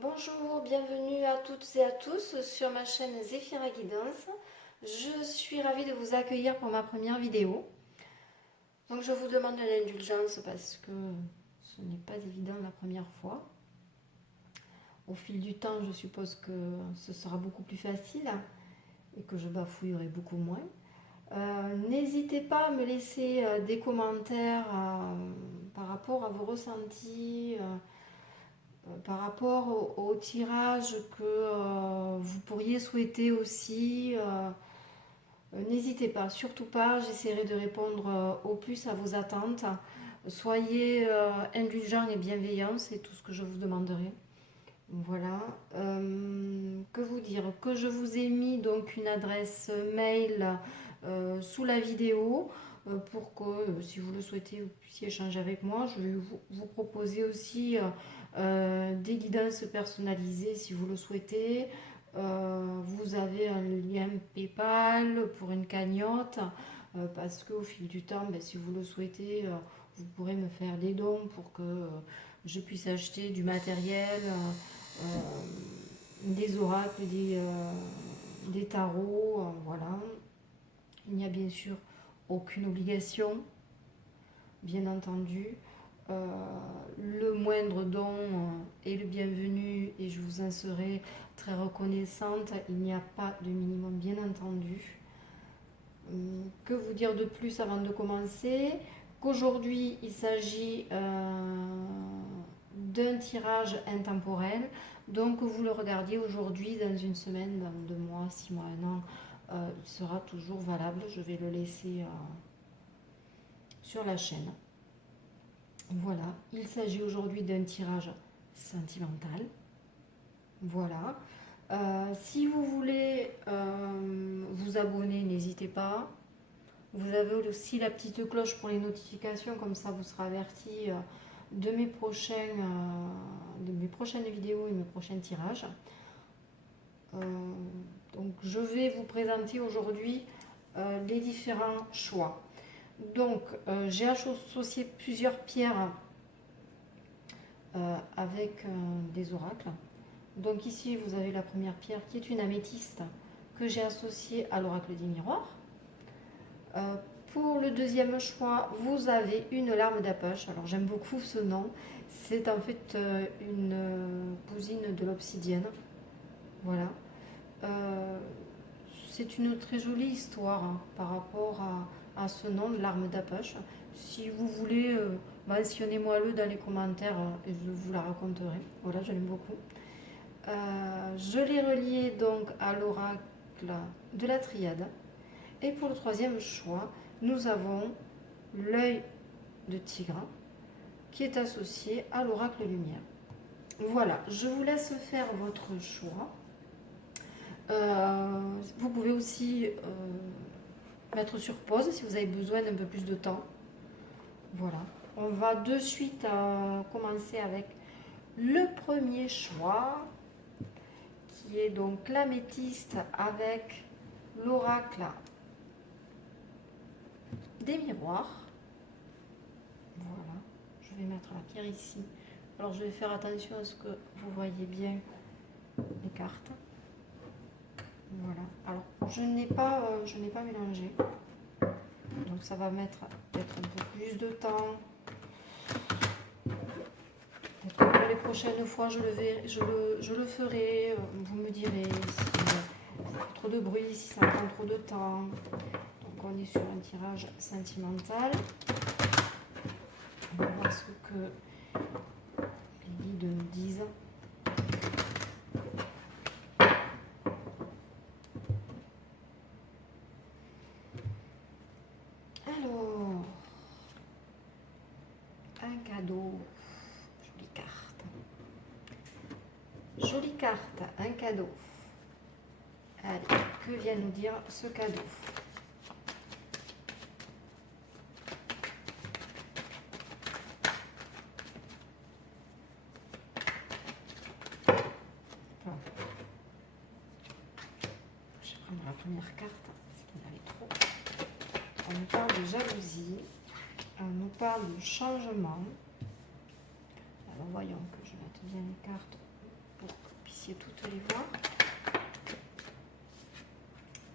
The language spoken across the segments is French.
Bonjour, bienvenue à toutes et à tous sur ma chaîne Zéphira Guidance. Je suis ravie de vous accueillir pour ma première vidéo. Donc je vous demande de l'indulgence parce que ce n'est pas évident la première fois. Au fil du temps, je suppose que ce sera beaucoup plus facile et que je bafouillerai beaucoup moins. N'hésitez pas à me laisser des commentaires par rapport à vos ressentis, par rapport au tirage que vous pourriez souhaiter aussi. N'hésitez pas, surtout pas, j'essaierai de répondre au plus à vos attentes. Soyez indulgents et bienveillants, c'est tout ce que je vous demanderai. Voilà. Que vous dire? Que je vous ai mis donc une adresse mail sous la vidéo pour que, si vous le souhaitez, vous puissiez échanger avec moi. Je vais vous proposer aussi des guidances personnalisées si vous le souhaitez. Vous avez un lien PayPal pour une cagnotte parce qu'au fil du temps, ben, si vous le souhaitez, vous pourrez me faire des dons pour que je puisse acheter du matériel, des oracles, des tarots, voilà. Il n'y a bien sûr aucune obligation, bien entendu. Le moindre don est le bienvenu et je vous en serai très reconnaissante. Il n'y a pas de minimum, bien entendu. Que vous dire de plus avant de commencer? Qu'aujourd'hui il s'agit d'un tirage intemporel, donc vous le regardiez aujourd'hui, dans une semaine, dans 2 mois, 6 mois, 1 an, il sera toujours valable. Je vais le laisser sur la chaîne. Voilà, il s'agit aujourd'hui d'un tirage sentimental. Voilà. Si vous voulez vous abonner, n'hésitez pas. Vous avez aussi la petite cloche pour les notifications, comme ça vous serez averti de mes prochaines vidéos et mes prochains tirages. Donc je vais vous présenter aujourd'hui les différents choix. Donc j'ai associé plusieurs pierres avec des oracles. Donc ici vous avez la première pierre qui est une améthyste que j'ai associée à l'oracle des miroirs. Pour le deuxième choix, vous avez une larme d'Apache. Alors j'aime beaucoup ce nom. C'est en fait une cousine de l'obsidienne. Voilà. C'est une très jolie histoire par rapport à ce nom, de l'arme d'Apache. Si vous voulez, mentionnez-moi-le dans les commentaires et je vous la raconterai. Voilà, je l'aime beaucoup. Je l'ai relié donc à l'oracle de la Triade. Et pour le troisième choix, nous avons l'œil de tigre qui est associé à l'oracle lumière. Voilà, je vous laisse faire votre choix. Vous pouvez aussi mettre sur pause si vous avez besoin d'un peu plus de temps. Voilà, on va de suite commencer avec le premier choix qui est donc l'améthyste avec l'oracle des miroirs. Voilà, je vais mettre la pierre ici. Alors je vais faire attention à ce que vous voyez bien les cartes. Voilà, alors je n'ai pas mélangé, donc ça va mettre peut-être un peu plus de temps. Peut-être que pour les prochaines fois je le ferai. Vous me direz si ça fait trop de bruit, si ça prend trop de temps. Donc on est sur un tirage sentimental. On va voir ce que les guides nous disent. Alors, un cadeau. Jolie carte. Jolie carte, un cadeau. Allez, que vient nous dire ce cadeau? Je vais prendre la première carte parce qu'il y en avait trop. On nous parle de jalousie, on nous parle de changement. Alors voyons que je mette bien les cartes pour puissiez toutes les voir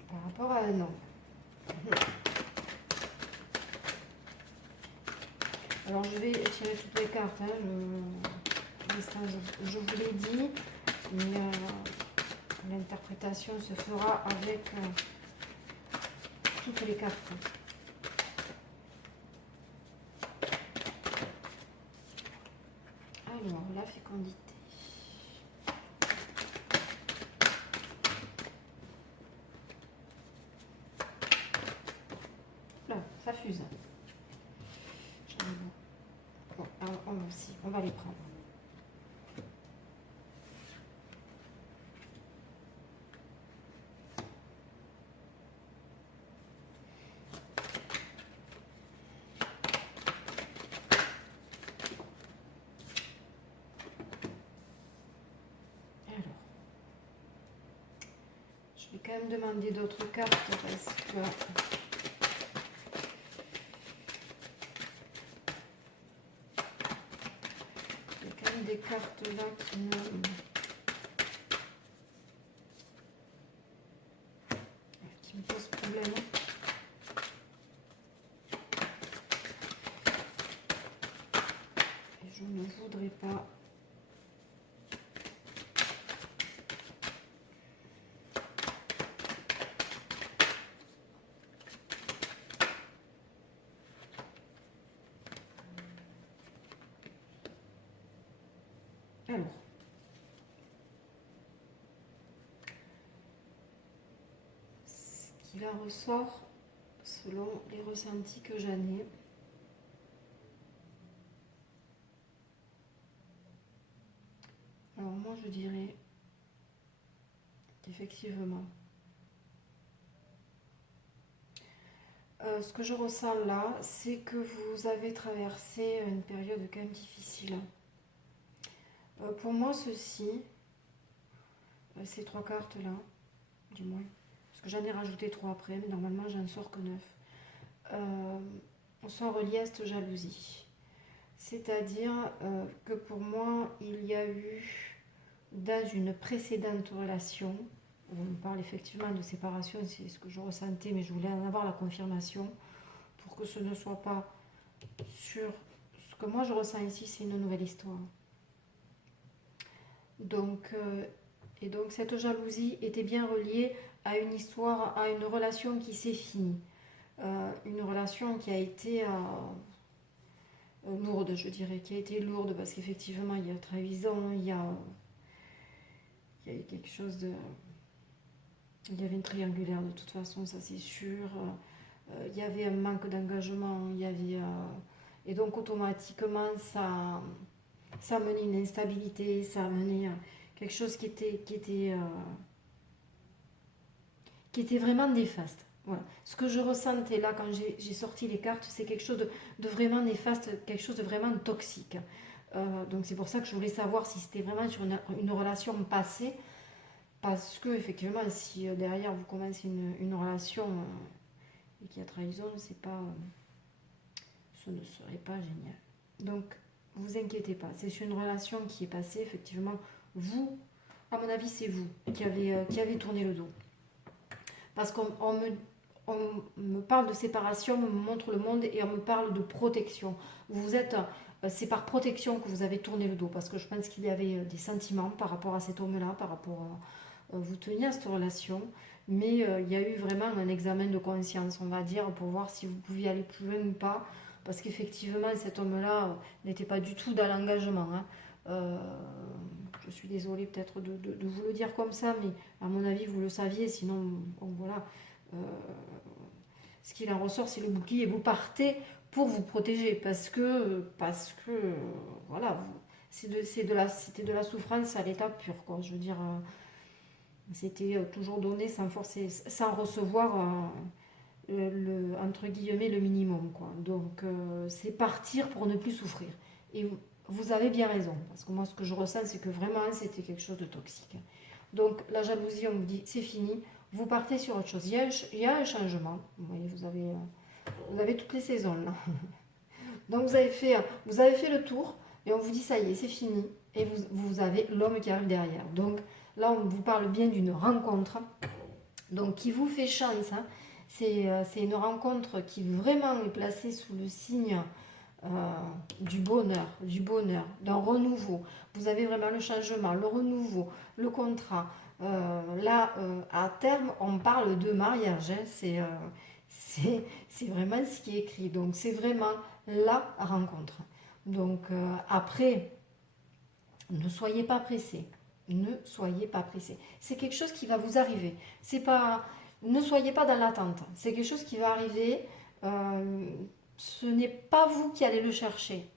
par rapport à un an. Alors je vais tirer toutes les cartes, hein. Je vous l'ai dit, mais l'interprétation se fera avec toutes les cartes. Alors, la fécondité. Là, ça fuse. Bon, alors, on va les prendre. Je vais quand même demander d'autres cartes parce que il y a quand même des cartes là qui me posent problème. Et je ne voudrais pas. Alors, ce qu'il en ressort selon les ressentis que j'en ai. Alors moi je dirais qu'effectivement, ce que je ressens là, c'est que vous avez traversé une période quand même difficile. Pour moi, ceci, ces trois cartes-là, du moins, parce que j'en ai rajouté trois après, mais normalement, j'en sors que 9, sont reliés à cette jalousie. C'est-à-dire que pour moi, il y a eu, dans une précédente relation, où on parle effectivement de séparation, c'est ce que je ressentais, mais je voulais en avoir la confirmation, pour que ce ne soit pas sur ce que moi je ressens ici, c'est une nouvelle histoire. Donc, et donc cette jalousie était bien reliée à une histoire, à une relation qui s'est finie. Une relation qui a été lourde, je dirais, qui a été lourde parce qu'effectivement il y a trahison, il y a quelque chose de... Il y avait une triangulaire de toute façon, ça c'est sûr. Il y avait un manque d'engagement, il y avait... et donc automatiquement ça amenait une instabilité, ça amenait quelque chose qui était vraiment néfaste. Voilà. Ce que je ressentais là quand j'ai sorti les cartes, c'est quelque chose de vraiment néfaste, quelque chose de vraiment toxique. Donc c'est pour ça que je voulais savoir si c'était vraiment sur une relation passée, parce que effectivement, si derrière vous commencez une relation et qu'il y a trahison, c'est pas, ce ne serait pas génial. Donc vous inquiétez pas, c'est sur une relation qui est passée, effectivement, vous, à mon avis, c'est vous qui avez tourné le dos. Parce qu'on me parle de séparation, on me montre le monde et on me parle de protection. C'est par protection que vous avez tourné le dos, parce que je pense qu'il y avait des sentiments par rapport à cet homme-là, par rapport à vous tenir à cette relation, mais il y a eu vraiment un examen de conscience, on va dire, pour voir si vous pouviez aller plus loin ou pas, parce qu'effectivement, cet homme-là n'était pas du tout dans l'engagement. Je suis désolée peut-être de vous le dire comme ça, mais à mon avis, vous le saviez, sinon, bon, voilà. Ce qu'il en ressort, c'est le bouclier. Vous partez pour vous protéger, parce que voilà, c'était de la souffrance à l'état pur, quoi. Je veux dire, c'était toujours donné sans forcer, sans recevoir... entre guillemets le minimum, quoi. Donc c'est partir pour ne plus souffrir, et vous avez bien raison, parce que moi ce que je ressens, c'est que vraiment c'était quelque chose de toxique. Donc la jalousie, on me dit c'est fini, vous partez sur autre chose. Il y a un changement, vous voyez, vous avez toutes les saisons là. Donc vous avez fait le tour et on vous dit ça y est, c'est fini, et vous avez l'homme qui arrive derrière. Donc là, on vous parle bien d'une rencontre, donc qui vous fait chance. Hein. C'est une rencontre qui vraiment est placée sous le signe du bonheur, d'un renouveau. Vous avez vraiment le changement, le renouveau, le contrat. Là, à terme, on parle de mariage. Hein. C'est vraiment ce qui est écrit. Donc, c'est vraiment la rencontre. Donc, après, ne soyez pas pressés. Ne soyez pas pressés. C'est quelque chose qui va vous arriver. C'est pas, ne soyez pas dans l'attente. C'est quelque chose qui va arriver. Ce n'est pas vous qui allez le chercher.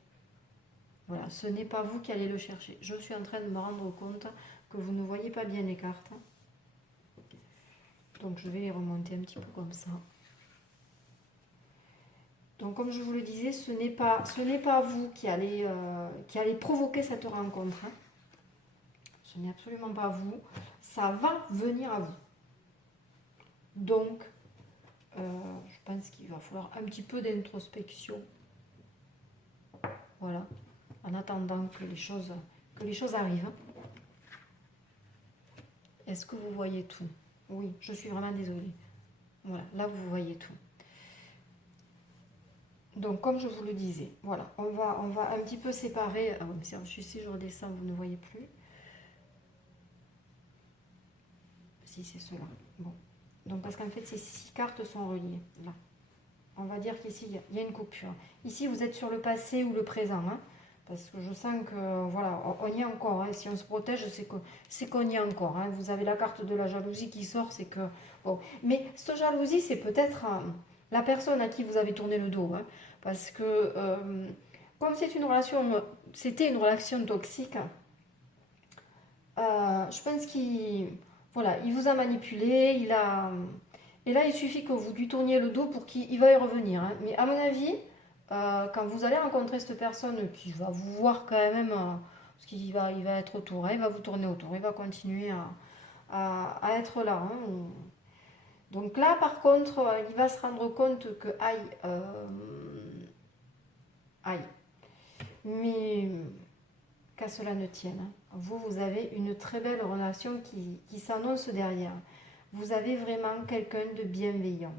Voilà, ce n'est pas vous qui allez le chercher. Je suis en train de me rendre compte que vous ne voyez pas bien les cartes. Donc je vais les remonter un petit peu comme ça. Donc comme je vous le disais, ce n'est pas vous qui allez provoquer cette rencontre. Hein. Ce n'est absolument pas vous. Ça va venir à vous. Donc, je pense qu'il va falloir un petit peu d'introspection. Voilà. En attendant que les choses arrivent. Est-ce que vous voyez tout? Oui, je suis vraiment désolée. Voilà, là vous voyez tout. Donc comme je vous le disais, voilà, on va un petit peu séparer. Ah oui, si je redescends, vous ne voyez plus. Si c'est cela. Bon. Donc parce qu'en fait, ces 6 cartes sont reliées. Là. On va dire qu'ici, il y a une coupure. Ici, vous êtes sur le passé ou le présent. Hein, parce que je sens que, voilà, on y est encore. Hein, si on se protège, c'est qu'on y est encore. Hein. Vous avez la carte de la jalousie qui sort, c'est que... Bon. Mais cette jalousie, c'est peut-être la personne à qui vous avez tourné le dos. Hein, parce que, comme c'était une relation toxique, je pense qu'il vous a manipulé, et là, il suffit que vous lui tourniez le dos pour qu'il va y revenir. Hein. Mais à mon avis, quand vous allez rencontrer cette personne qui va vous voir quand même, parce qu'il va être autour, hein, il va vous tourner autour, il va continuer à être là. Hein. Donc là, par contre, il va se rendre compte que, aïe, mais qu'à cela ne tienne. Hein. Vous avez une très belle relation qui s'annonce derrière. Vous avez vraiment quelqu'un de bienveillant.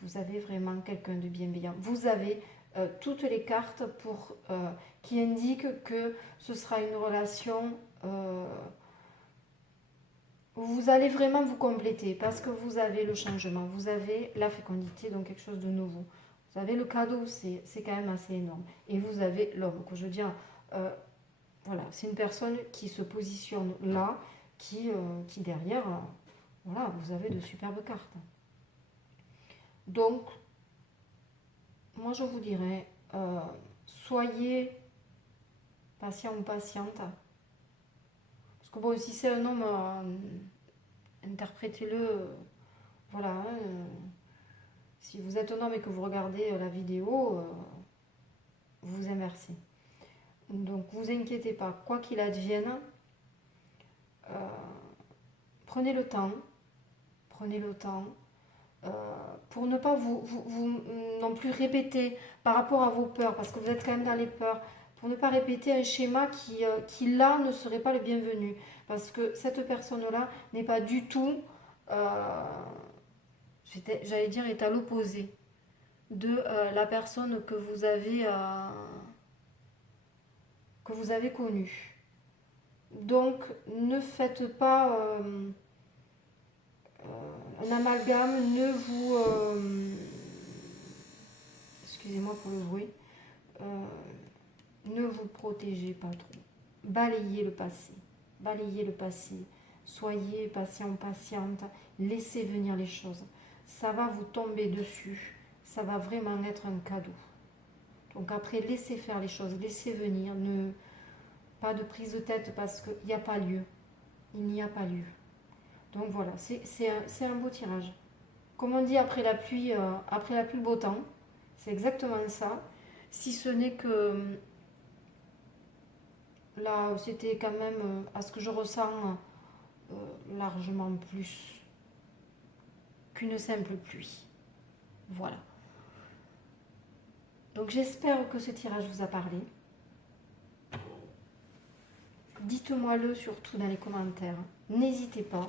Vous avez vraiment quelqu'un de bienveillant. Vous avez toutes les cartes qui indiquent que ce sera une relation où vous allez vraiment vous compléter parce que vous avez le changement, vous avez la fécondité, donc quelque chose de nouveau. Vous avez le cadeau, c'est quand même assez énorme. Et vous avez l'homme, que je veux dire, voilà, c'est une personne qui se positionne là, qui derrière... Voilà, vous avez de superbes cartes. Donc, moi je vous dirais, soyez patient ou patiente. Parce que bon, si c'est un homme, interprétez-le, voilà. Hein, si vous êtes un homme et que vous regardez la vidéo, vous vous immersez. Donc, vous inquiétez pas, quoi qu'il advienne, prenez le temps. Prenez le temps pour ne pas vous non plus répéter par rapport à vos peurs, parce que vous êtes quand même dans les peurs, pour ne pas répéter un schéma qui là ne serait pas le bienvenu, parce que cette personne-là n'est pas du tout, j'allais dire, est à l'opposé de la personne que vous avez connue. Donc ne faites pas... un amalgame, excusez-moi pour le bruit, ne vous protégez pas trop. Balayez le passé, soyez patient, patiente, laissez venir les choses. Ça va vous tomber dessus, ça va vraiment être un cadeau. Donc après, laissez faire les choses, laissez venir, pas de prise de tête parce qu'il n'y a pas lieu. Il n'y a pas lieu. Donc voilà, c'est un beau tirage. Comme on dit après la pluie, le beau temps, c'est exactement ça. Si ce n'est que là, c'était quand même, à ce que je ressens, largement plus qu'une simple pluie. Voilà. Donc j'espère que ce tirage vous a parlé. Dites-moi le surtout dans les commentaires. N'hésitez pas.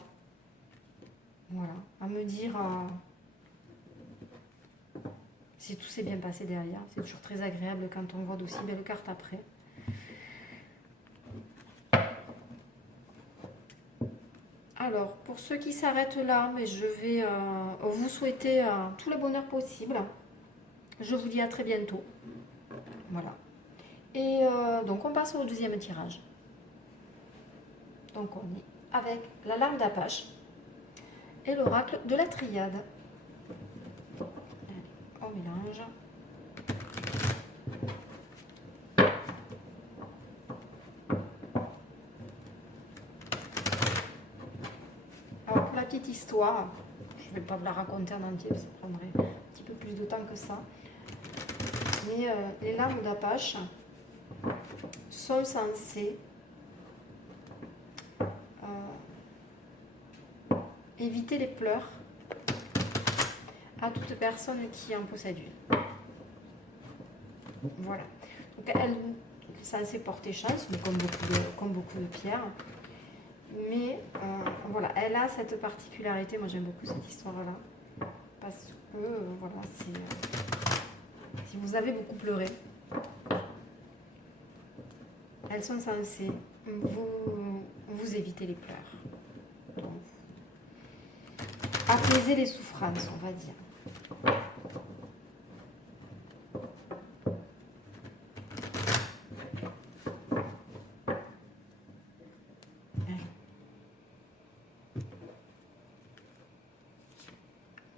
Voilà, à me dire si tout s'est bien passé derrière. C'est toujours très agréable quand on voit d'aussi belles cartes après. Alors, pour ceux qui s'arrêtent là, mais je vais vous souhaiter tout le bonheur possible. Je vous dis à très bientôt. Voilà. Et donc, on passe au deuxième tirage. Donc, on est avec la lame d'Apache et l'oracle de la triade. Allez, on mélange. Alors, pour la petite histoire, je ne vais pas vous la raconter en entier, ça prendrait un petit peu plus de temps que ça. Mais les lames d'Apache sont censées éviter les pleurs à toute personne qui en possède une. Voilà. Donc elle est censée porter chance, mais comme beaucoup de pierres. Mais voilà, elle a cette particularité. Moi j'aime beaucoup cette histoire-là. Parce que voilà, c'est si vous avez beaucoup pleuré, elles sont censées vous éviter les pleurs. Donc, apaiser les souffrances, on va dire.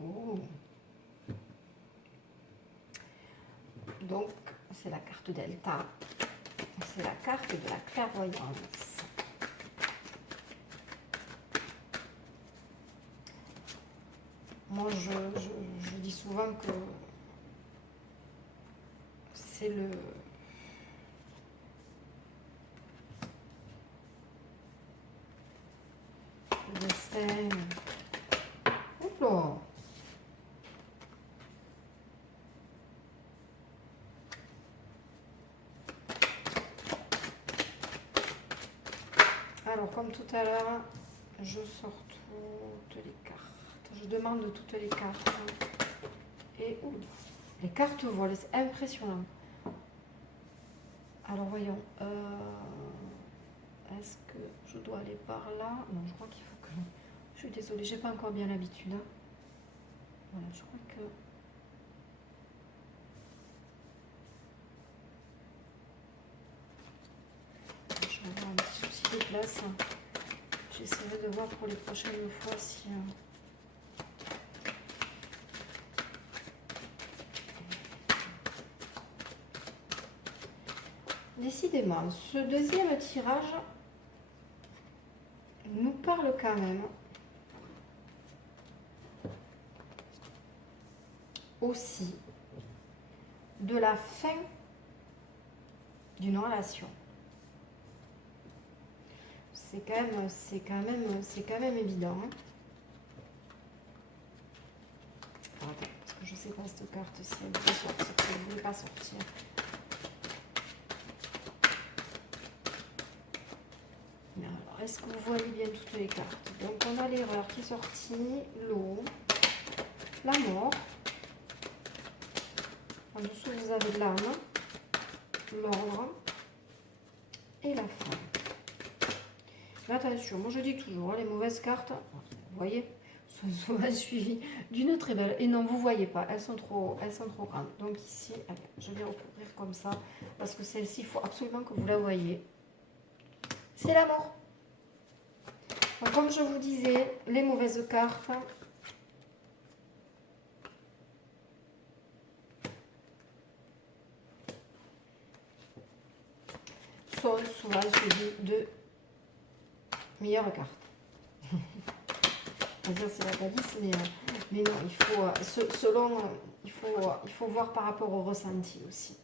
Oh. Donc, c'est la carte Delta. C'est la carte de la clairvoyance. Moi, je dis souvent que c'est le destin. Oups là. Alors, comme tout à l'heure, je sors toutes les cartes. Je demande toutes les cartes. Et les cartes volent, c'est impressionnant. Alors, voyons. Est-ce que je dois aller par là? Non, je crois qu'il faut que... Je suis désolée, j'ai pas encore bien l'habitude. Voilà, je crois que... Je vais avoir un petit souci de place. J'essaierai de voir pour les prochaines fois si... Décidément, ce deuxième tirage nous parle quand même aussi de la fin d'une relation. C'est quand même évident. Attends, parce que je sais pas cette carte si elle voulait sortir, si elle ne voulait pas sortir. Alors, est-ce que vous voyez bien toutes les cartes? Donc on a l'erreur qui est sortie, l'eau, la mort. En dessous vous avez l'âme, l'ordre et la fin. Mais attention, moi je dis toujours, les mauvaises cartes, vous voyez, sont souvent suivies d'une très belle. Et non, vous ne voyez pas, elles sont trop grandes. Donc ici, allez, je vais recouvrir comme ça, parce que celle-ci, il faut absolument que vous la voyez. C'est la mort. Donc, comme je vous disais, les mauvaises cartes sont souvent suivies de meilleures cartes. On va dire c'est la palisse, mais non, il faut, il faut voir par rapport au ressenti aussi.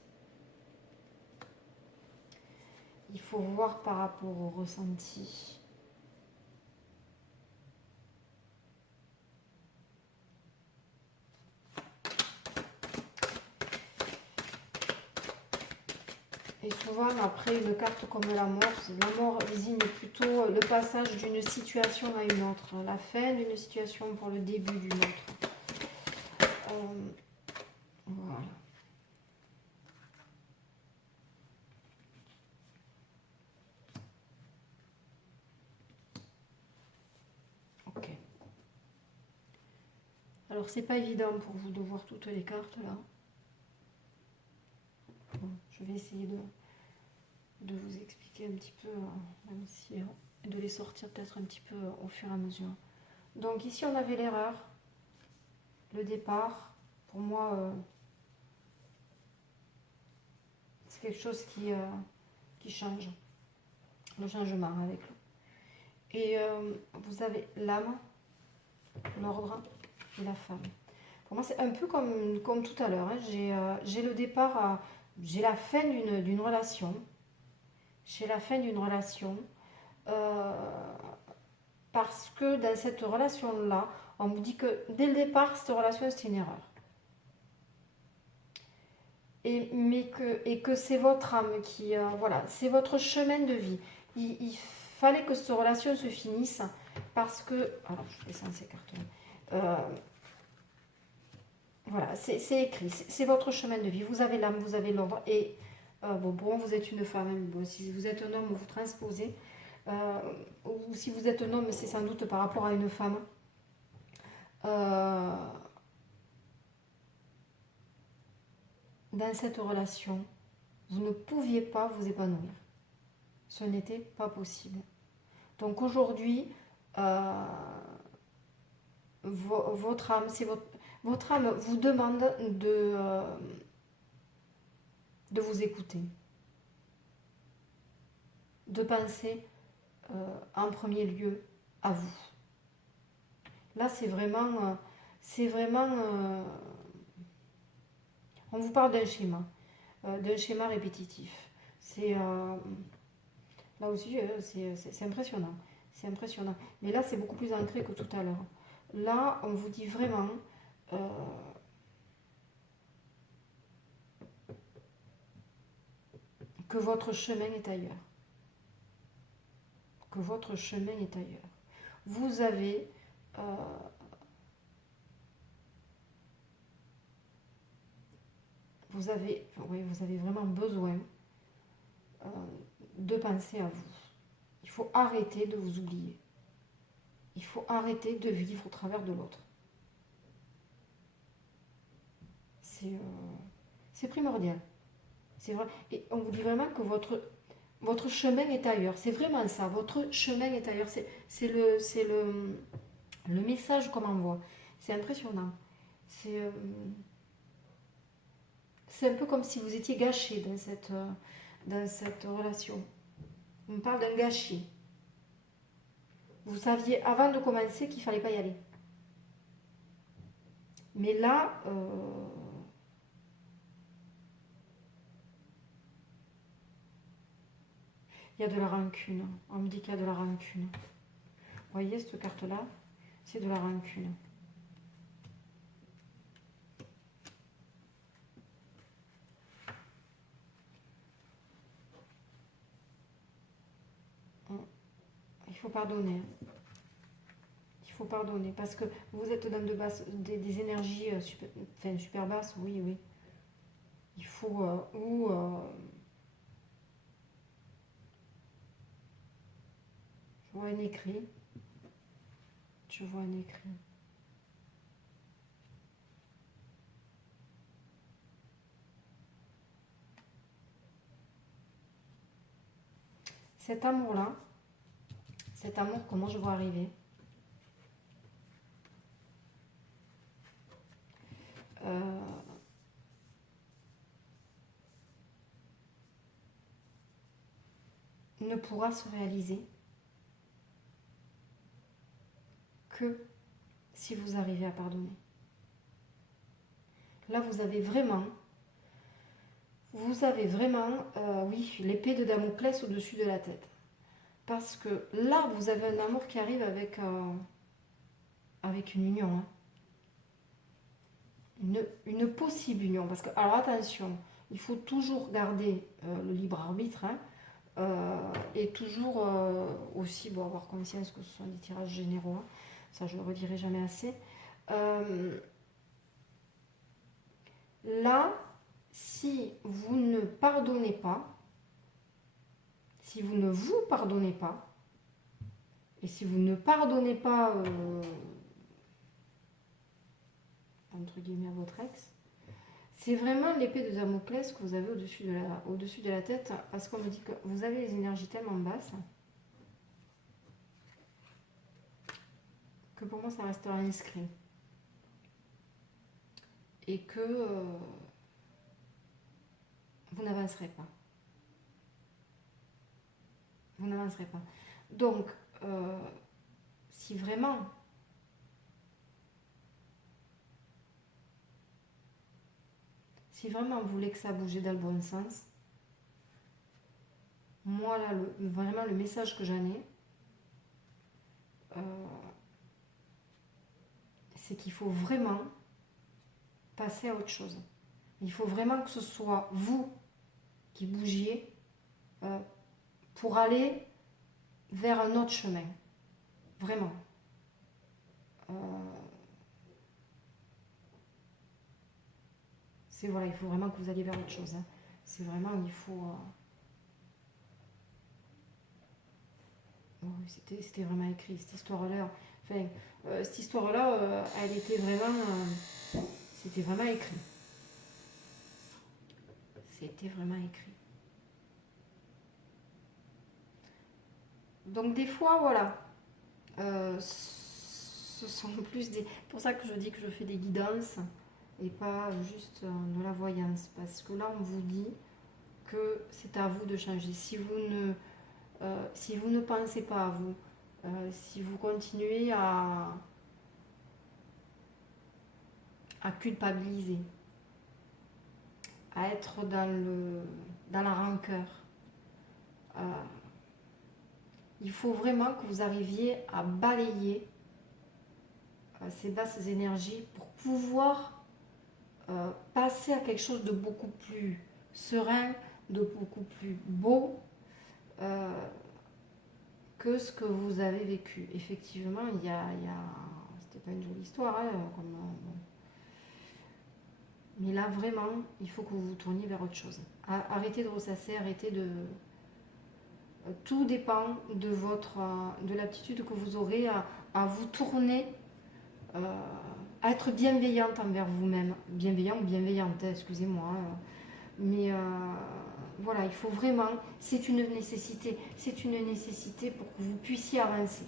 Il faut voir par rapport au ressenti. Et Et souvent, après une carte comme la mort désigne plutôt le passage d'une situation à une autre, la fin d'une situation pour le début d'une autre. Voilà. Ok. Alors, c'est pas évident pour vous de voir toutes les cartes là. Bon, je vais essayer de vous expliquer un petit peu, même si de les sortir peut-être un petit peu au fur et à mesure. Donc ici on avait l'erreur, le départ. Pour moi, c'est quelque chose qui change, le changement avec lui. Et vous avez l'âme, l'ordre et la femme. Pour moi c'est un peu comme tout à l'heure, hein. J'ai le départ, j'ai la fin d'une relation. J'ai la fin d'une relation. Parce que dans cette relation-là, on vous dit que dès le départ, cette relation, c'est une erreur. Et que c'est votre âme qui... voilà, c'est votre chemin de vie. Il fallait que cette relation se finisse parce que... Alors, je descends ces cartes-là. Voilà, c'est écrit. C'est votre chemin de vie. Vous avez l'âme, vous avez l'ordre. Et bon, pour moi, vous êtes une femme. Bon, si vous êtes un homme, vous transposez. Ou si vous êtes un homme, c'est sans doute par rapport à une femme. Dans cette relation, vous ne pouviez pas vous épanouir. Ce n'était pas possible. Donc aujourd'hui, votre âme, votre âme vous demande de vous écouter, de penser en premier lieu à vous. Là, c'est vraiment, on vous parle d'un schéma répétitif. C'est là aussi, c'est impressionnant, c'est impressionnant. Mais là, c'est beaucoup plus ancré que tout à l'heure. Là, on vous dit vraiment que votre chemin est ailleurs. Que votre chemin est ailleurs. Vous avez vous avez vraiment besoin de penser à vous. Il faut arrêter de vous oublier. Il faut arrêter de vivre au travers de l'autre. C'est primordial. C'est vrai. Et on vous dit vraiment que votre chemin est ailleurs. C'est vraiment ça. Votre chemin est ailleurs. C'est le message qu'on m'envoie. C'est impressionnant. C'est un peu comme si vous étiez gâché dans cette relation. On parle d'un gâchis. Vous saviez avant de commencer qu'il ne fallait pas y aller. Mais là, il y a de la rancune. On me dit qu'il y a de la rancune. Vous voyez cette carte-là? C'est de la rancune. Il faut pardonner. Il faut pardonner parce que vous êtes dans des énergies super basses. Oui, oui. Il faut... je vois un écrit. Je vois un écrit. Cet amour-là, cet amour, comment je vois arriver? Ne pourra se réaliser que si vous arrivez à pardonner. Là, vous avez vraiment, oui, l'épée de Damoclès au-dessus de la tête. Parce que là, vous avez un amour qui arrive avec une union. Une possible union. Parce que, alors attention, il faut toujours garder le libre arbitre, hein, et toujours aussi avoir conscience que ce sont des tirages généraux, hein. Ça je le redirai jamais assez. Là, si vous ne pardonnez pas, si vous ne vous pardonnez pas, et si vous ne pardonnez pas entre guillemets à votre ex, c'est vraiment l'épée de Damoclès que vous avez au-dessus de la tête, parce qu'on me dit que vous avez les énergies tellement basses que pour moi ça restera inscrit. Et que vous n'avancerez pas. Vous n'avancerez pas. Donc, si vraiment vous voulez que ça bouge dans le bon sens, moi là, vraiment le message que j'en ai, c'est qu'il faut vraiment passer à autre chose. Il faut vraiment que ce soit vous qui bougiez pour aller vers un autre chemin. Vraiment. Voilà, il faut vraiment que vous alliez vers autre chose, hein. C'est vraiment, il faut... C'était vraiment écrit, cette histoire-là. Enfin, cette histoire-là, elle était vraiment... c'était vraiment écrit. C'était vraiment écrit. Donc des fois, voilà, ce sont plus des... C'est pour ça que je dis que je fais des guidances et pas juste de la voyance. Parce que là, on vous dit que c'est à vous de changer. Si vous ne pensez pas à vous, si vous continuez à culpabiliser, à être dans la rancœur, il faut vraiment que vous arriviez à balayer ces basses énergies pour pouvoir passer à quelque chose de beaucoup plus serein, de beaucoup plus beau que ce que vous avez vécu. Effectivement, c'était pas une jolie histoire, hein, mais là vraiment, il faut que vous vous tourniez vers autre chose. Arrêtez de ressasser, arrêtez de... Tout dépend de l'aptitude que vous aurez à vous tourner, à être bienveillante envers vous-même. Bienveillant ou bienveillante, excusez-moi. Mais voilà, il faut vraiment, c'est une nécessité pour que vous puissiez avancer.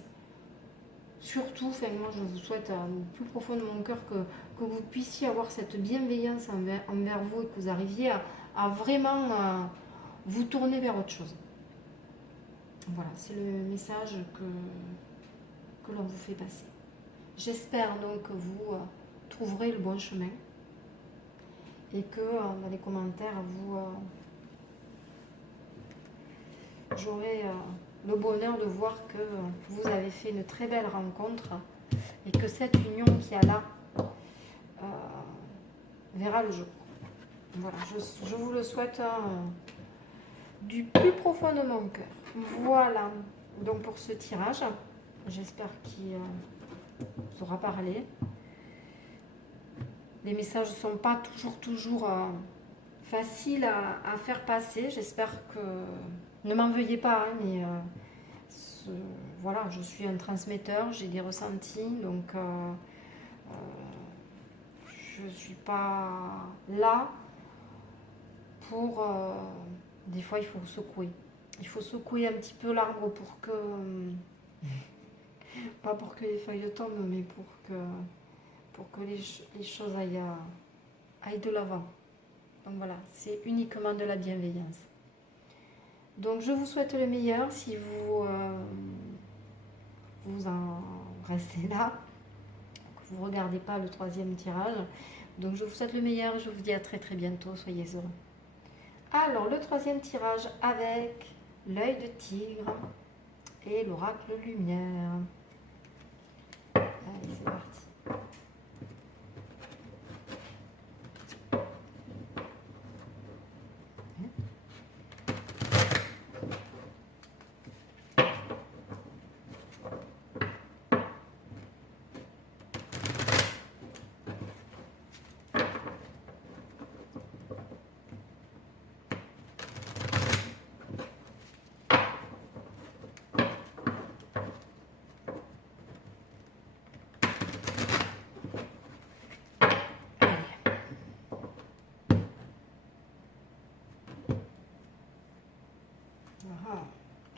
Surtout, moi je vous souhaite au plus profond de mon cœur que vous puissiez avoir cette bienveillance envers vous et que vous arriviez à vraiment vous tourner vers autre chose. Voilà, c'est le message que l'on vous fait passer. J'espère donc que vous trouverez le bon chemin et que dans les commentaires, j'aurai le bonheur de voir que vous avez fait une très belle rencontre et que cette union qui a là verra le jour. Voilà, je vous le souhaite du plus profond de mon cœur. Voilà, donc pour ce tirage, j'espère qu'il vous aura parlé. Les messages ne sont pas toujours faciles à faire passer. J'espère que... Ne m'en veuillez pas, hein, mais voilà, je suis un transmetteur, j'ai des ressentis, donc je ne suis pas là pour... des fois, il faut secouer. Il faut secouer un petit peu l'arbre pour que... pas pour que les feuilles tombent, mais pour que les choses aillent de l'avant. Donc voilà, c'est uniquement de la bienveillance. Donc je vous souhaite le meilleur si vous en restez là, que vous ne regardez pas le troisième tirage. Donc je vous souhaite le meilleur, je vous dis à très très bientôt, soyez heureux. Alors le troisième tirage avec l'œil de tigre et l'oracle lumière. Allez, c'est parti.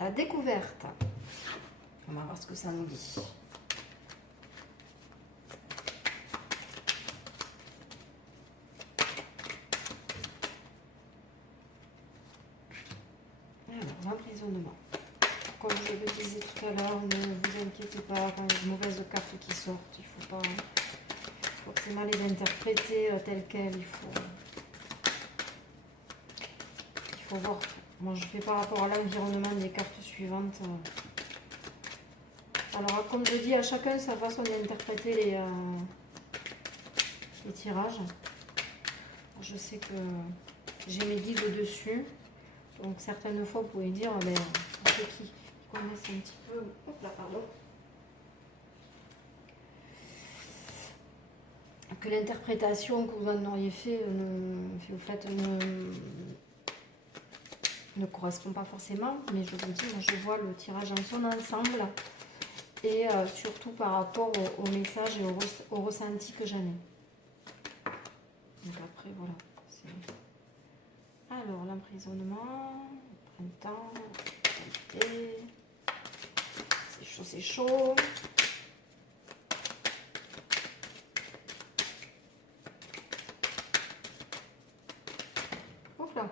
la découverte. On va voir ce que ça nous dit. Alors, l'emprisonnement. Comme je le disais tout à l'heure, ne vous inquiétez pas, quand il y a de mauvaises cartes qui sortent, il ne faut pas forcément les interpréter telles quelles. Il faut voir. Moi, je fais par rapport à l'environnement des cartes suivantes. Alors, comme je dis, à chacun sa façon d'interpréter les tirages. Je sais que j'ai mes guides dessus. Donc, certaines fois, vous pouvez dire, ceux qui connaissent un petit peu... Hop là, pardon. Que l'interprétation que vous en auriez fait, ne correspond pas forcément. Mais je vous dis, moi, je vois le tirage en son ensemble. Et surtout par rapport au message et au ressenti que j'en ai. Donc après, voilà. Alors, l'emprisonnement, le printemps, l'été, c'est chaud, c'est chaud. Hop là.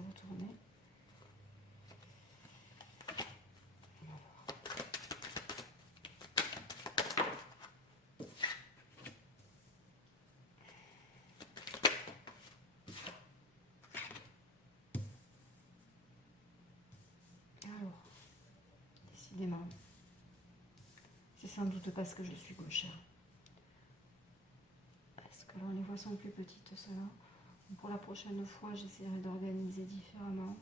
Retourner. Alors, décidément, c'est sans doute parce que je suis gauchère. Est-ce que là, les voix sont plus petites, ceux-là? Pour la prochaine fois, j'essaierai d'organiser différemment.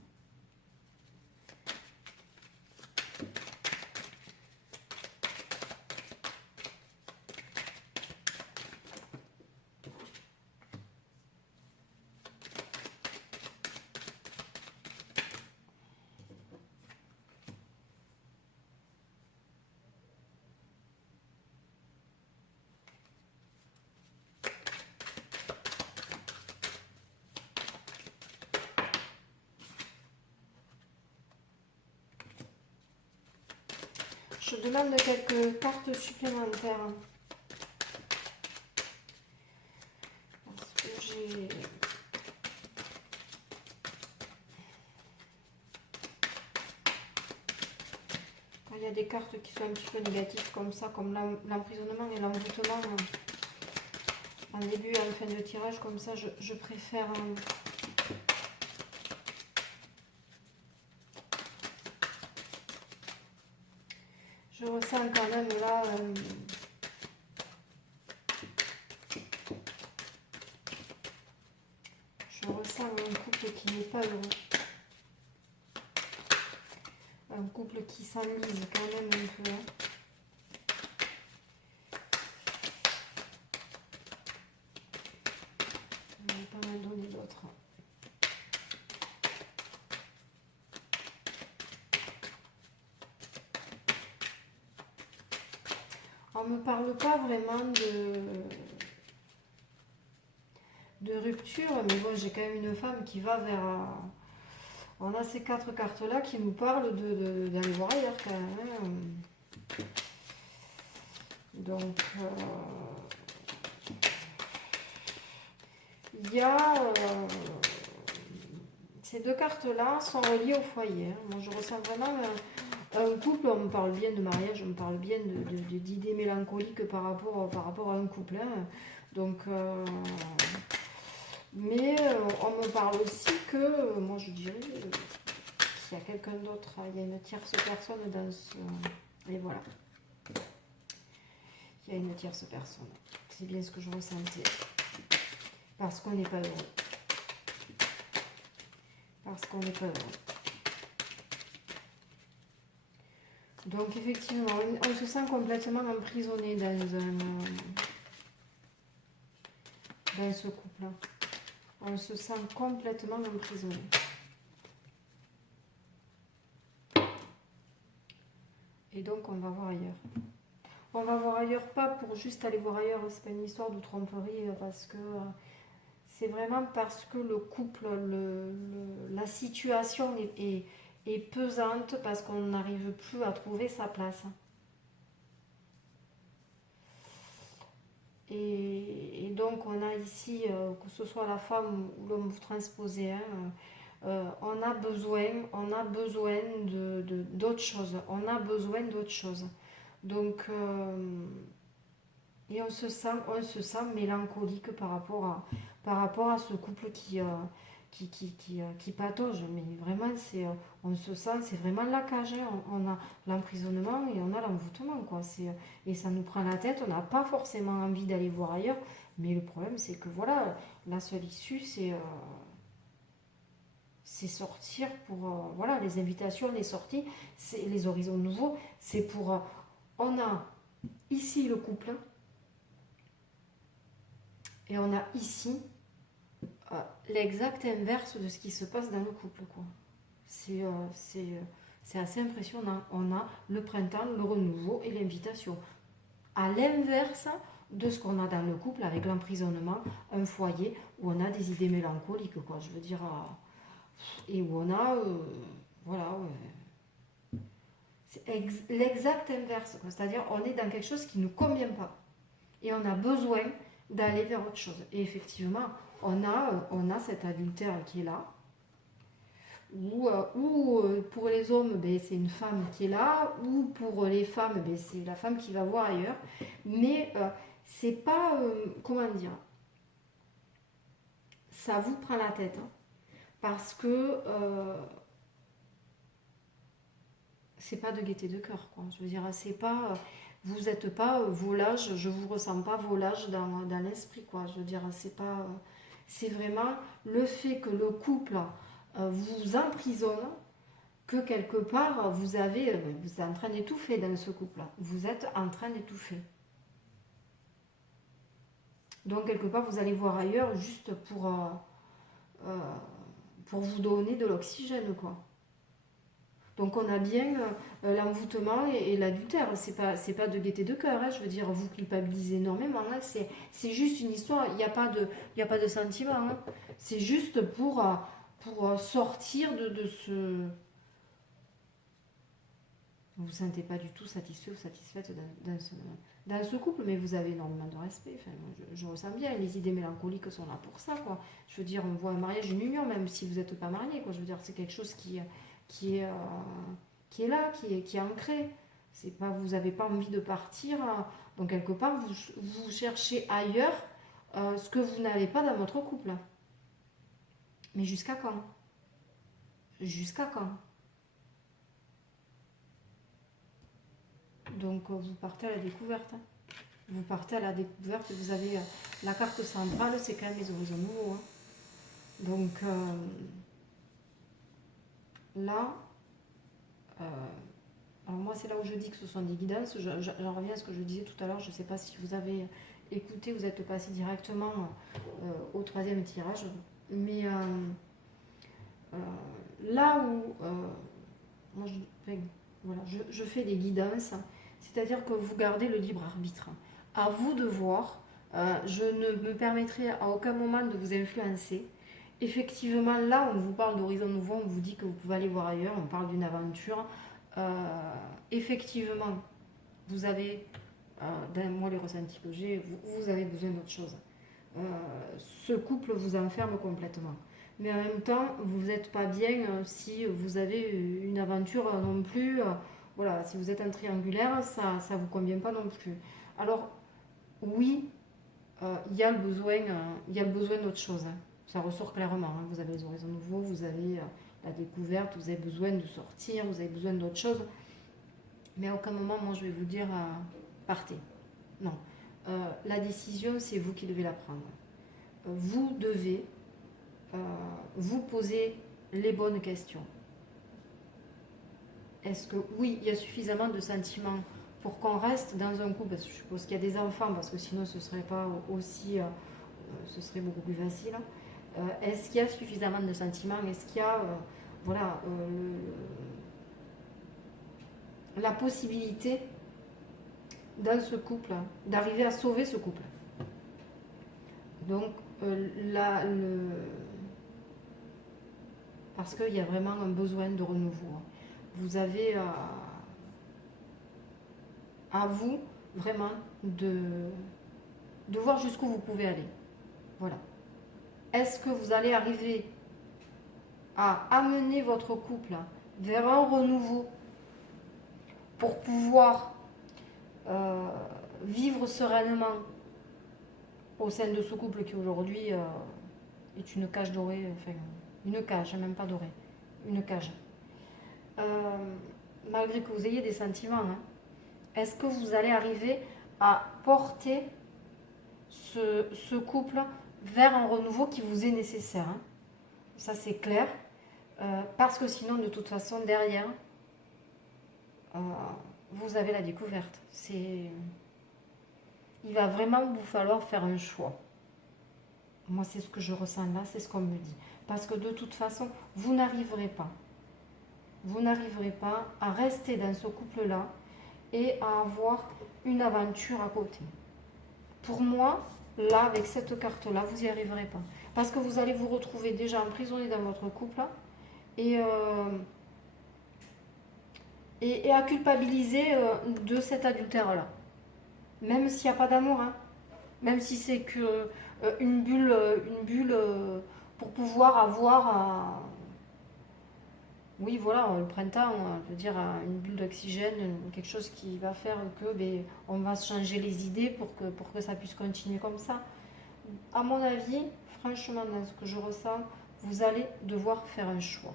Je demande quelques cartes supplémentaires. Parce que j'ai... Quand il y a des cartes qui sont un petit peu négatives comme ça, comme l'emprisonnement et l'envoûtement, en début et en fin de tirage, comme ça, je préfère... Je ressens quand même là... je ressens un couple qui n'est pas heureux. Un couple qui s'enlise quand même un peu. Je vais pas mal donner d'autres. On ne me parle pas vraiment de rupture, mais bon, j'ai quand même une femme qui va vers... On a ces 4 cartes-là qui nous parlent d'aller voir ailleurs quand même. Donc, il y a... ces 2 cartes-là sont reliées au foyer. Moi, je ressens vraiment... un couple, on me parle bien de mariage, on me parle bien d'idées mélancoliques par rapport à un couple. Hein. Donc, mais on me parle aussi que, moi je dirais, qu'il y a quelqu'un d'autre, il y a une tierce personne dans ce... Et voilà. Il y a une tierce personne. C'est bien ce que je ressentais. Parce qu'on n'est pas heureux. Parce qu'on n'est pas heureux. Donc effectivement, on se sent complètement emprisonné dans dans ce couple-là. On se sent complètement emprisonné. Et donc, on va voir ailleurs. On va voir ailleurs, pas pour juste aller voir ailleurs, c'est pas une histoire de tromperie, parce que c'est vraiment parce que le couple, la situation est pesante, parce qu'on n'arrive plus à trouver sa place. Et donc, on a ici, que ce soit la femme ou l'homme transposé, hein, on a besoin d'autre chose. On a besoin d'autre chose. Donc, et on se sent mélancolique par rapport à ce couple qui patauge. Mais vraiment, on se sent, c'est vraiment la cage. Hein. On a l'emprisonnement et on a l'envoûtement, quoi. Et ça nous prend la tête. On n'a pas forcément envie d'aller voir ailleurs. Mais le problème, c'est que voilà, la seule issue, c'est sortir pour voilà, les invitations, les sorties, c'est les horizons nouveaux, c'est pour on a ici le couple et on a ici l'exact inverse de ce qui se passe dans le couple, quoi. C'est assez impressionnant. On a le printemps, le renouveau et l'invitation, à l'inverse de ce qu'on a dans le couple avec l'emprisonnement, un foyer où on a des idées mélancoliques, quoi. Je veux dire, et où on a voilà, c'est l'exact inverse, c'est-à-dire on est dans quelque chose qui ne nous convient pas et on a besoin d'aller vers autre chose. Et effectivement, on a cet adultère qui est là, ou pour les hommes, ben, c'est une femme qui est là, ou pour les femmes, ben, c'est la femme qui va voir ailleurs. Mais c'est pas, comment dire, ça vous prend la tête, hein, parce que c'est pas de gaieté de cœur, quoi. Je veux dire, c'est pas, vous n'êtes pas volage, je vous ressens pas volage dans l'esprit, quoi. Je veux dire, c'est pas, c'est vraiment le fait que le couple vous emprisonne, que quelque part vous êtes en train d'étouffer dans ce couple-là. Vous êtes en train d'étouffer. Donc quelque part vous allez voir ailleurs juste pour vous donner de l'oxygène, quoi. Donc on a bien l'envoûtement et l'adultère. C'est pas de gaieté de cœur, hein. Je veux dire, vous culpabilisez énormément. Hein. C'est juste une histoire, il n'y a pas de sentiment. Hein. C'est juste pour sortir de ce... Vous ne vous sentez pas du tout satisfait ou satisfaite dans ce couple, mais vous avez énormément de respect. Enfin, je ressens bien, les idées mélancoliques sont là pour ça, quoi. Je veux dire, on voit un mariage, une union, même si vous n'êtes pas marié, quoi. Je veux dire, c'est quelque chose qui est là, qui est ancré. C'est pas, vous n'avez pas envie de partir, donc quelque part, vous cherchez ailleurs ce que vous n'avez pas dans votre couple. Mais jusqu'à quand? Jusqu'à quand? Donc vous partez à la découverte. Hein. Vous partez à la découverte, vous avez la carte centrale, c'est quand même les horizons nouveaux. Hein. Donc là, alors moi c'est là où je dis que ce sont des guidances. J'en reviens à ce que je disais tout à l'heure, je ne sais pas si vous avez écouté, vous êtes passé directement au troisième tirage. Mais là où moi je fais des guidances, c'est-à-dire que vous gardez le libre arbitre. À vous de voir. Je ne me permettrai à aucun moment de vous influencer. Effectivement, là, on vous parle d'horizon nouveau, on vous dit que vous pouvez aller voir ailleurs, on parle d'une aventure. Effectivement, vous avez, moi les ressentis que j'ai, vous avez besoin d'autre chose. Ce couple vous enferme complètement. Mais en même temps, vous n'êtes pas bien si vous avez une aventure non plus. Voilà, si vous êtes un triangulaire, ça ne vous convient pas non plus. Alors, oui, il y a le besoin d'autre chose. Hein. Ça ressort clairement. Hein. Vous avez les horizons nouveaux, vous avez la découverte, vous avez besoin de sortir, vous avez besoin d'autre chose. Mais à aucun moment, moi, je vais vous dire partez. Non. La décision, c'est vous qui devez la prendre. Vous devez vous poser les bonnes questions. Est-ce que, oui, il y a suffisamment de sentiments pour qu'on reste dans un couple, parce que je suppose qu'il y a des enfants, parce que sinon ce ne serait pas aussi ce serait beaucoup plus facile. Est-ce qu'il y a suffisamment de sentiments? Est-ce qu'il y a voilà, la possibilité dans ce couple d'arriver à sauver ce couple? Donc là, parce qu'il y a vraiment un besoin de renouveau. Vous avez à vous vraiment de voir jusqu'où vous pouvez aller. Voilà. Est-ce que vous allez arriver à amener votre couple vers un renouveau pour pouvoir vivre sereinement au sein de ce couple qui aujourd'hui est une cage dorée, enfin une cage, même pas dorée, une cage. Malgré que vous ayez des sentiments, hein, est-ce que vous allez arriver à porter ce couple vers un renouveau qui vous est nécessaire, hein? Ça c'est clair, parce que sinon de toute façon derrière vous avez la découverte. Il va vraiment vous falloir faire un choix. Moi c'est ce que je ressens là, c'est ce qu'on me dit, parce que de toute façon vous n'arriverez pas à rester dans ce couple là et à avoir une aventure à côté. Pour moi, là, avec cette carte-là, vous n'y arriverez pas. Parce que vous allez vous retrouver déjà emprisonné dans votre couple et à culpabiliser de cet adultère-là. Même s'il n'y a pas d'amour, hein. Même si c'est que une bulle pour pouvoir avoir... oui, voilà, le printemps, je veux dire, une bulle d'oxygène, quelque chose qui va faire que on va changer les idées pour que ça puisse continuer comme ça. À mon avis, franchement, dans ce que je ressens, vous allez devoir faire un choix.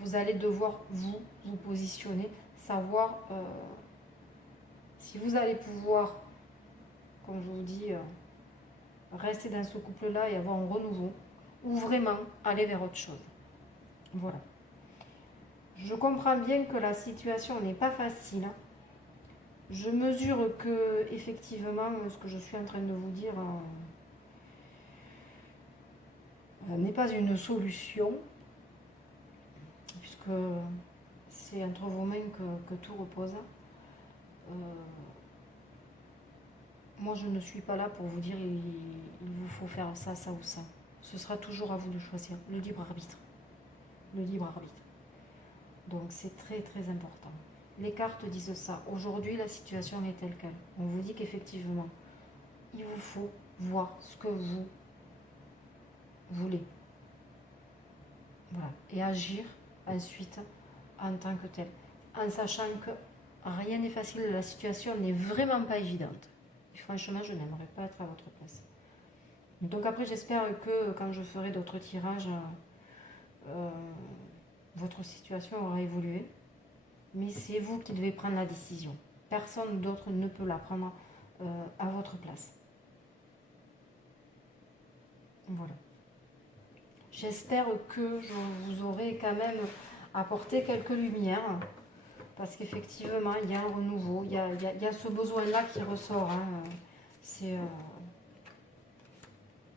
Vous allez devoir vous positionner, savoir si vous allez pouvoir, comme je vous dis, rester dans ce couple-là et avoir un renouveau, ou vraiment aller vers autre chose. Voilà. Je comprends bien que la situation n'est pas facile. Je mesure que, effectivement, ce que je suis en train de vous dire n'est pas une solution, puisque c'est entre vos mains que tout repose. Moi, je ne suis pas là pour vous dire il vous faut faire ça, ça ou ça. Ce sera toujours à vous de choisir, le libre arbitre. Le libre arbitre. Donc c'est très très important. Les cartes disent ça. Aujourd'hui, la situation est telle qu'elle. On vous dit qu'effectivement, il vous faut voir ce que vous voulez. Voilà. Et agir ensuite en tant que tel. En sachant que rien n'est facile, la situation n'est vraiment pas évidente. Et franchement, je n'aimerais pas être à votre place. Donc après, j'espère que quand je ferai d'autres tirages, votre situation aura évolué, mais c'est vous qui devez prendre la décision. Personne d'autre ne peut la prendre à votre place. Voilà. J'espère que je vous aurai quand même apporté quelques lumières, parce qu'effectivement, il y a un renouveau, il y a ce besoin-là qui ressort. Hein.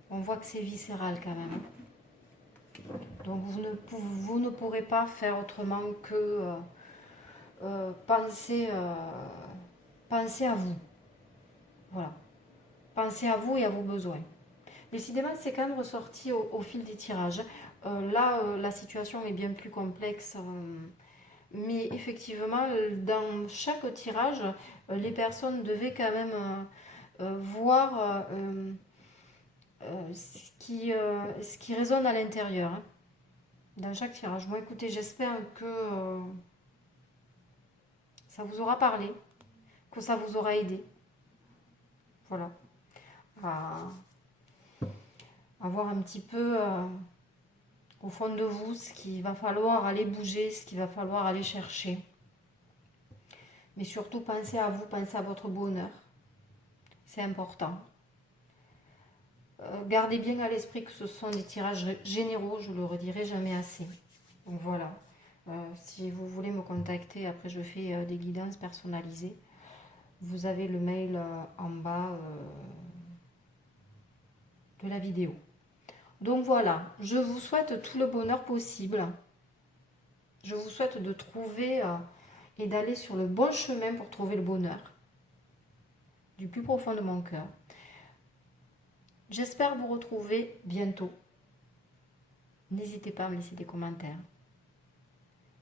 On voit que c'est viscéral quand même. Donc vous ne pourrez pas faire autrement que penser à vous. Voilà. Pensez à vous et à vos besoins. Décidément, c'est quand même ressorti au fil des tirages. Là, la situation est bien plus complexe. Mais effectivement, dans chaque tirage, les personnes devaient quand même voir ce qui résonne à l'intérieur. Hein, dans chaque tirage. Bon, écoutez, j'espère que ça vous aura parlé, que ça vous aura aidé. Voilà. À voir un petit peu au fond de vous ce qu'il va falloir aller bouger, ce qu'il va falloir aller chercher. Mais surtout, pensez à vous, pensez à votre bonheur. C'est important. Gardez bien à l'esprit que ce sont des tirages généraux, je ne le redirai jamais assez. Donc voilà. Si vous voulez me contacter, après je fais des guidances personnalisées. Vous avez le mail en bas de la vidéo. Donc voilà, je vous souhaite tout le bonheur possible. Je vous souhaite de trouver et d'aller sur le bon chemin pour trouver le bonheur. Du plus profond de mon cœur. J'espère vous retrouver bientôt. N'hésitez pas à me laisser des commentaires.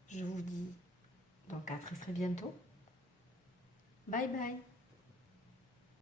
Je vous dis donc à très très bientôt. Bye bye.